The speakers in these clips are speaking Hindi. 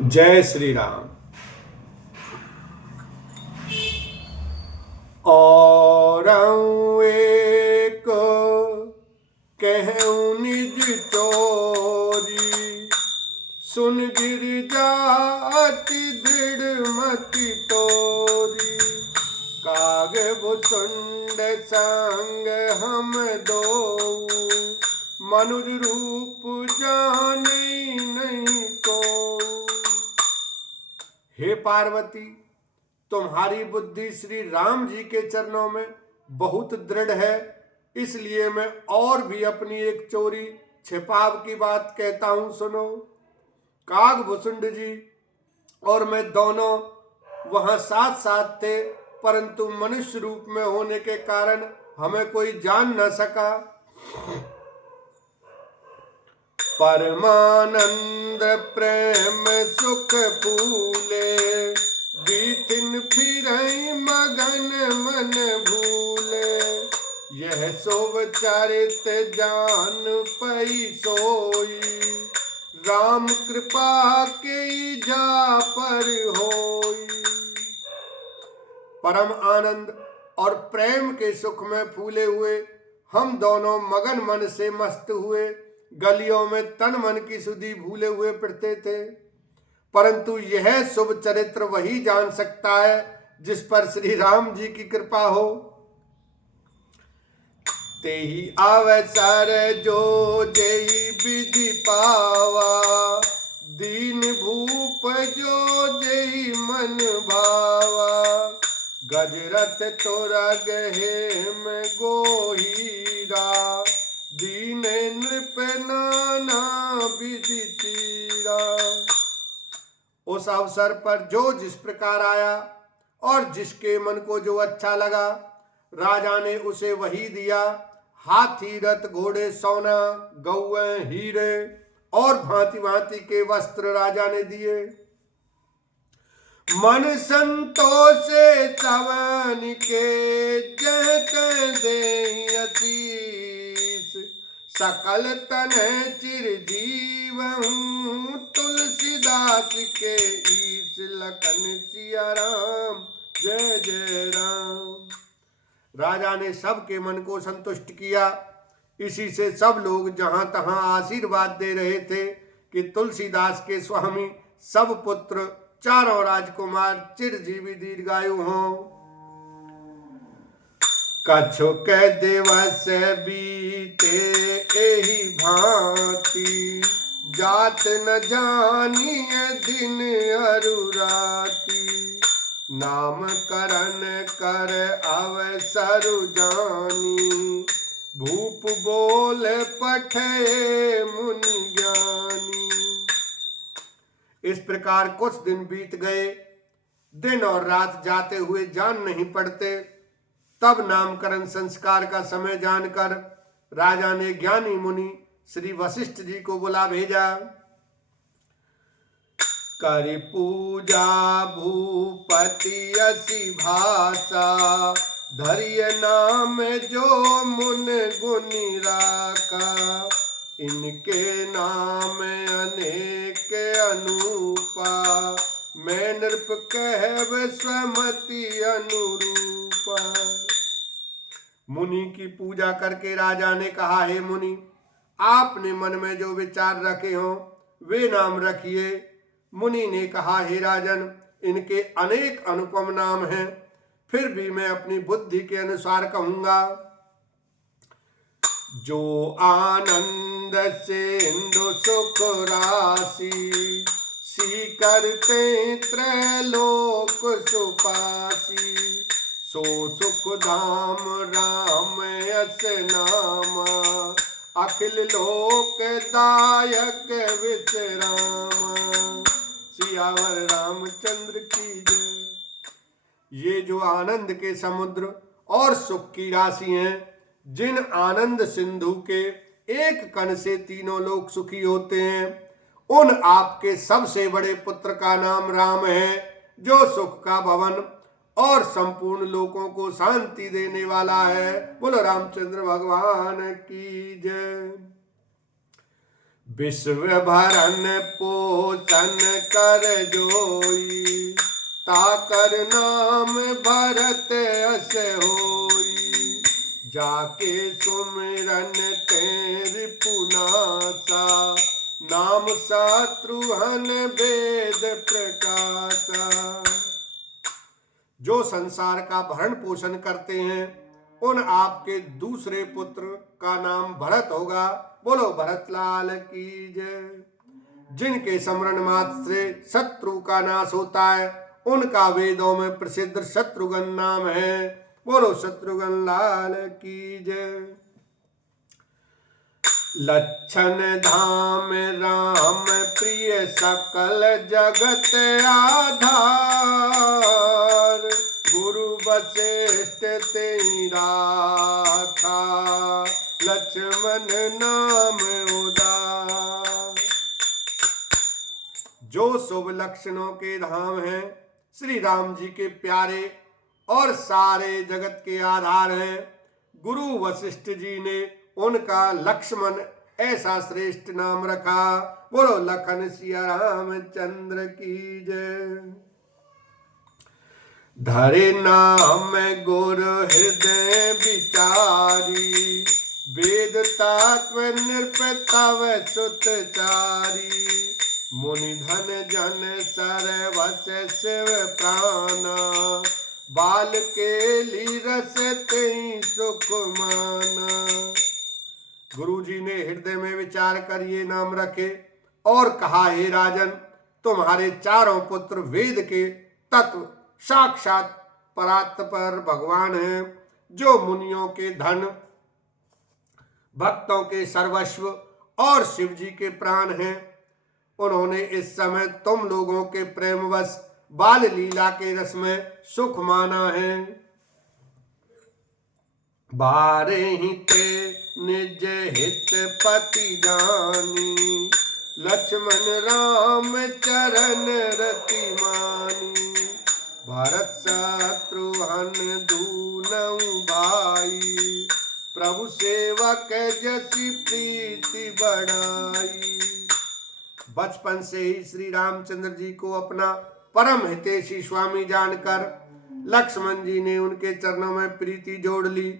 जय श्री राम। और एक कहूँ निज चोरी, सुन गिर जाति दृढ़ मति तोरी। काग भुसुंड संग हम दो, मनुज रूप जाने नहीं को। हे पार्वती, तुम्हारी बुद्धि श्री राम जी के चरणों में बहुत दृढ़ है, इसलिए मैं और भी अपनी एक चोरी छिपाव की बात कहता हूं, सुनो। काग भुसुंड जी और मैं दोनों वहां साथ साथ थे, परंतु मनुष्य रूप में होने के कारण हमें कोई जान न सका। परमानंद प्रेम सुख फूले, बीतिन फिरई मगन मन भूले। यह सोव चरित जान पई सोई, राम कृपा के जा पर होई। परम आनंद और प्रेम के सुख में फूले हुए हम दोनों मगन मन से मस्त हुए गलियों में तन मन की सुधि भूले हुए फिरते थे, परंतु यह शुभ चरित्र वही जान सकता है जिस पर श्री राम जी की कृपा हो। तेहि अवसर जो जेहि विधि पावा, दीन भूप जो जेहि मन भावा। गजरथ तुरग हेम गोहीरा, दीन नृप नाना विधि तीरा। उस अवसर पर जो जिस प्रकार आया और जिसके मन को जो अच्छा लगा, राजा ने उसे वही दिया। हाथी रथ घोड़े सोना गौएं हीरे और भांति भांति के वस्त्र राजा ने दिए। मन संतोष सवन के जह दे आशीष, सकल तन चिरजीव हूँ तुलसीदास के ईश। लखन सिया राम जय जय राम। राजा ने सबके मन को संतुष्ट किया। इसी से सब लोग जहां तहां आशीर्वाद दे रहे थे कि तुलसीदास के स्वामी सब पुत्र चारों राजकुमार चिरजीवी दीर्घायु हों। कछुक दिवस बीते एहि भांति, जात न जानिए दिन अरु राति। नाम करण कर अवसर जानी, भूप बोल पठे मुनि ज्ञानी। इस प्रकार कुछ दिन बीत गए। दिन और रात जाते हुए जान नहीं पड़ते। तब नामकरण संस्कार का समय जानकर राजा ने ज्ञानी मुनि श्री वशिष्ठ जी को बुला भेजा। करि पूजा भूपति असी भाषा, धरिय नाम जो मुन गुनि राका। इनके नाम अनेक अनूपा, मैं नृप कहब स्वमति अनुरूपा। मुनि की पूजा करके राजा ने कहा, हे मुनि, आपने मन में जो विचार रखे हो वे नाम रखिए। मुनि ने कहा, हे राजन, इनके अनेक अनुपम नाम हैं, फिर भी मैं अपनी बुद्धि के अनुसार कहूंगा। जो आनंद सिंधु सुख राशि, सी करते त्रैलोक सुपासी। सो सुख धाम राम यस नामा, अखिल लोक दायक विश्रामा। सियावर रामचंद्र की जय। ये जो आनंद के समुद्र और सुख की राशि हैं, जिन आनंद सिंधु के एक कण से तीनों लोग सुखी होते हैं, उन आपके सबसे बड़े पुत्र का नाम राम है, जो सुख का भवन और संपूर्ण लोकों को शांति देने वाला है। बोलो रामचंद्र भगवान की जय। विश्व भरन पोषण कर जोई, ताकर नाम भरत अस होई। जाके सुमिरन तेरि पुनासा, नाम शत्रुघ्न वेद प्रकाशा। जो संसार का भरण पोषण करते हैं उन आपके दूसरे पुत्र का नाम भरत होगा। बोलो भरत लाल की जय। जिनके स्मरण मात्र से शत्रु का नाश होता है उनका वेदों में प्रसिद्ध शत्रुघ्न नाम है। बोलो शत्रुघ्न लाल की जय। लक्षण धाम राम प्रिय सकल जगत आधार, गुरु वशिष्ठ तेरा था, लक्ष्मण नाम उदार। जो शुभ लक्षणों के धाम हैं, श्री राम जी के प्यारे और सारे जगत के आधार हैं, गुरु वशिष्ठ जी ने उनका लक्ष्मण ऐसा श्रेष्ठ नाम रखा। बोलो लखन सिया रामचंद्र की जय। धरे नाम गुरु हृदय विचारी, वेद तत्व नृपतव सुतचारी। मुनि धन जन सरवस शिव प्राणा, बाल के ली रस तई सुख माना। गुरु जी ने हृदय में विचार कर ये नाम रखे और कहा, हे राजन, तुम्हारे चारों पुत्र वेद के तत्व साक्षात परात्पर भगवान हैं, जो मुनियों के धन, भक्तों के सर्वस्व और शिव जी के प्राण हैं। उन्होंने इस समय तुम लोगों के प्रेमवश बाल लीला के रस में सुख माना है। बारे ही ते निज हित पति जानी, लक्ष्मण राम चरण रति मानी। भरत शत्रुघ्न दूनऊ भाई, प्रभु सेवक जसी प्रीति बढ़ाई। बचपन से ही श्री रामचंद्र जी को अपना परम हितैषी स्वामी जानकर लक्ष्मण जी ने उनके चरणों में प्रीति जोड़ ली।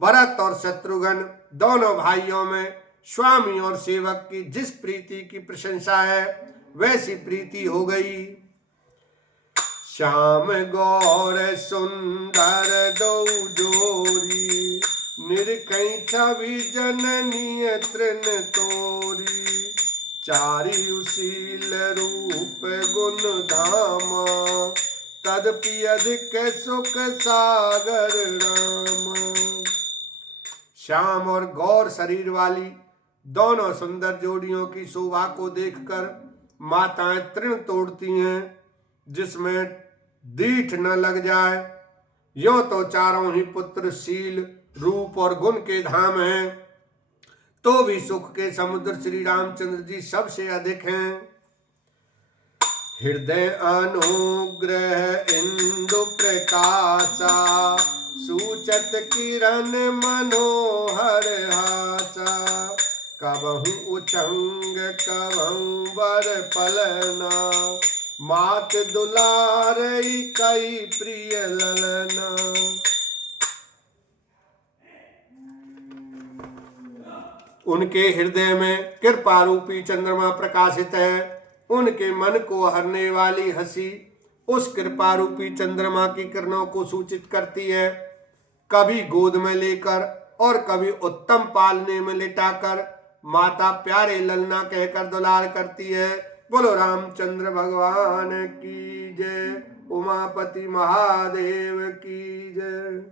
भरत और शत्रुघ्न दोनों भाइयों में स्वामी और सेवक की जिस प्रीति की प्रशंसा है वैसी प्रीति हो गई। श्याम गौर सुंदर दो जोरी, निरखई छवि जननीय तृण तोरी। चारि उशील रूप गुण धामा, तदपि अधिक सुख सागर राम। श्याम और गौर शरीर वाली दोनों सुंदर जोड़ियों की शोभा को देखकर माताएं तृण तोड़ती हैं, जिसमें दीठ न लग जाए। यों तो चारों ही पुत्र शील, रूप और गुण के धाम हैं, तो भी सुख के समुद्र श्री रामचंद्र जी सबसे अधिक हैं। हृदय अनुग्रह इंदु प्रकाशा, सूचत किरण मनोहर हासा। कबहु उचंग कबहु वर पलना, मात दुलारई कई प्रिय ललना। उनके हृदय में कृपा रूपी चंद्रमा प्रकाशित है। उनके मन को हरने वाली हंसी उस कृपा रूपी चंद्रमा की किरणों को सूचित करती है। कभी गोद में लेकर और कभी उत्तम पालने में लिटाकर माता प्यारे ललना कहकर दुलार करती है। बोलो रामचंद्र भगवान की जय, उमापति महादेव की जय।